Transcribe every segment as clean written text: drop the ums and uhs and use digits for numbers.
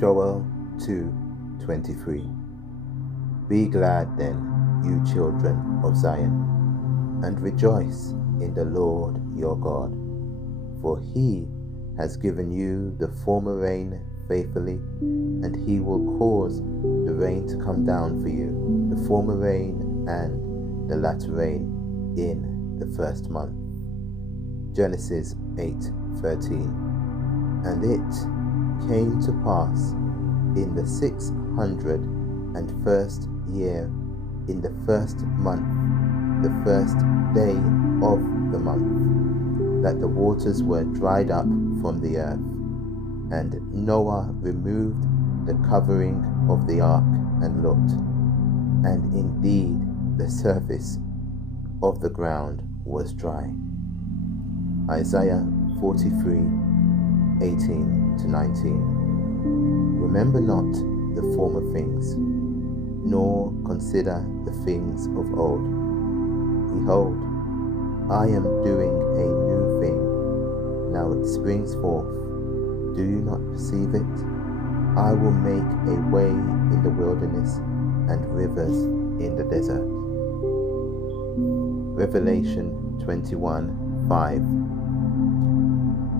Joel 2:23. Be glad then, you children of Zion, and rejoice in the Lord your God, for he has given you the former rain faithfully, and he will cause the rain to come down for you, the former rain and the latter rain in the first month. Genesis 8:13. And it came to pass in the 601st year, in the first month, the first day of the month, that the waters were dried up from the earth. And Noah removed the covering of the ark and looked, and indeed the surface of the ground was dry. Isaiah 43:18-19. Remember not the former things, nor consider the things of old. Behold, I am doing a new thing. Now it springs forth. Do you not perceive it? I will make a way in the wilderness and rivers in the desert. Revelation 21:5.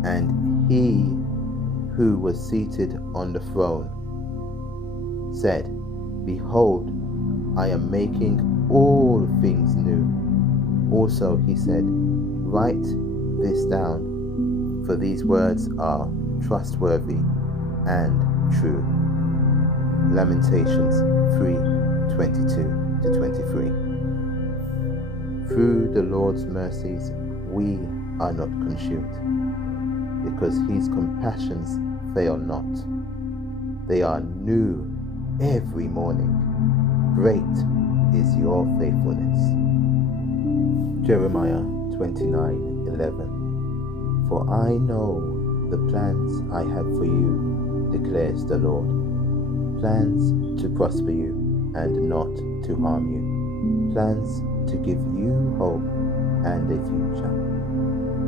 And he who was seated on the throne said, Behold, I am making all things new. Also he said, Write this down, for these words are trustworthy and true. Lamentations 3:22-23. Through the Lord's mercies we are not consumed, because his compassions fail not. They are new every morning. Great is your faithfulness. Jeremiah 29:11. For I know the plans I have for you, declares the Lord, plans to prosper you and not to harm you, plans to give you hope and a future.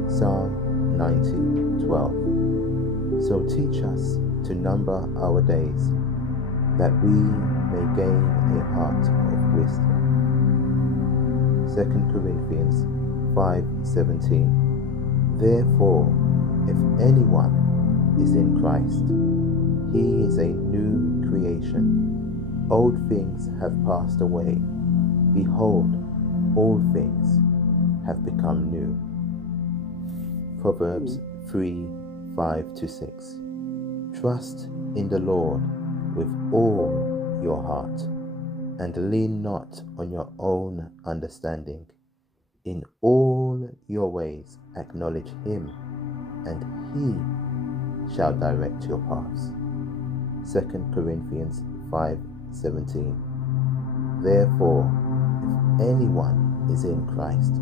Psalm 90:12. So teach us to number our days, that we may gain a heart of wisdom. 2 Corinthians 5:17. Therefore, if anyone is in Christ, he is a new creation. Old things have passed away. Behold, all things have become new. Proverbs 3:5-6. Trust in the Lord with all your heart, and lean not on your own understanding. In all your ways acknowledge him, and he shall direct your paths. 2 Corinthians 5:17. Therefore, if anyone is in Christ,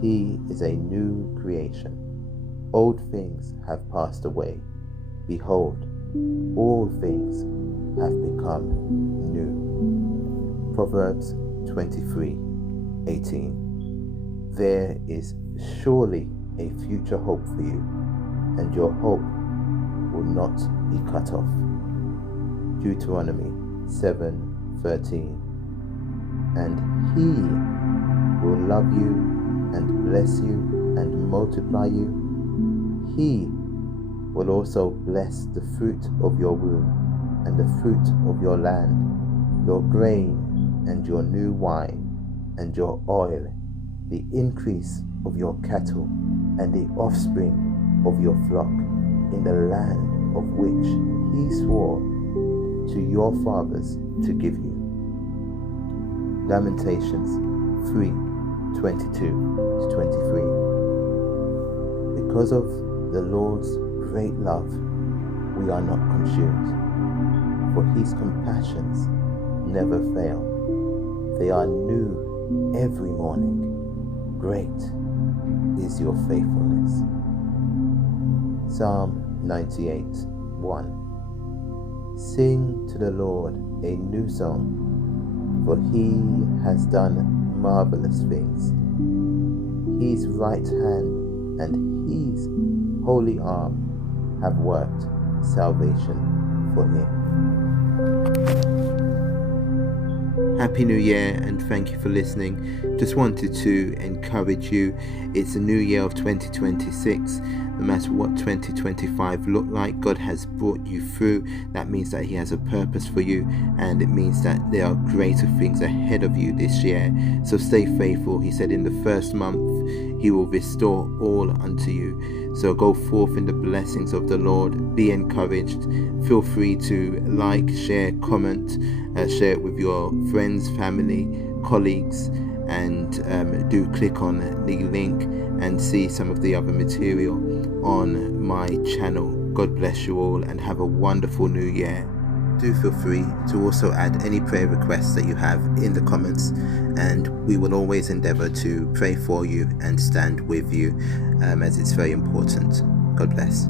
he is a new creation. Old things have passed away. Behold, all things have become new. Proverbs 23:18. There is surely a future hope for you, and your hope will not be cut off. Deuteronomy 7:13. And he will love you and bless you and multiply you. He will also bless the fruit of your womb and the fruit of your land, your grain and your new wine and your oil, the increase of your cattle and the offspring of your flock, in the land of which he swore to your fathers to give you. Lamentations 3:22-23. Because of the Lord's great love, we are not consumed, for his compassions never fail. They are new every morning. Great is your faithfulness. Psalm 98:1. Sing to the Lord a new song, for he has done marvelous things. His right hand and his holy arm have worked salvation for Him. Happy New Year, and thank you for listening. Just wanted to encourage you. It's a new year of 2026. No matter what 2025 looked like, God has brought you through. That means that He has a purpose for you, and it means that there are greater things ahead of you this year. So stay faithful. He said in the first month He will restore all unto you. So go forth in the blessings of the Lord. Be encouraged. Feel free to like, share, comment, share it with your friends, family, colleagues, and do click on the link and see some of the other material on my channel. God bless you all, and have a wonderful new year. Do feel free to also add any prayer requests that you have in the comments, and we will always endeavor to pray for you and stand with you, as it's very important. God bless.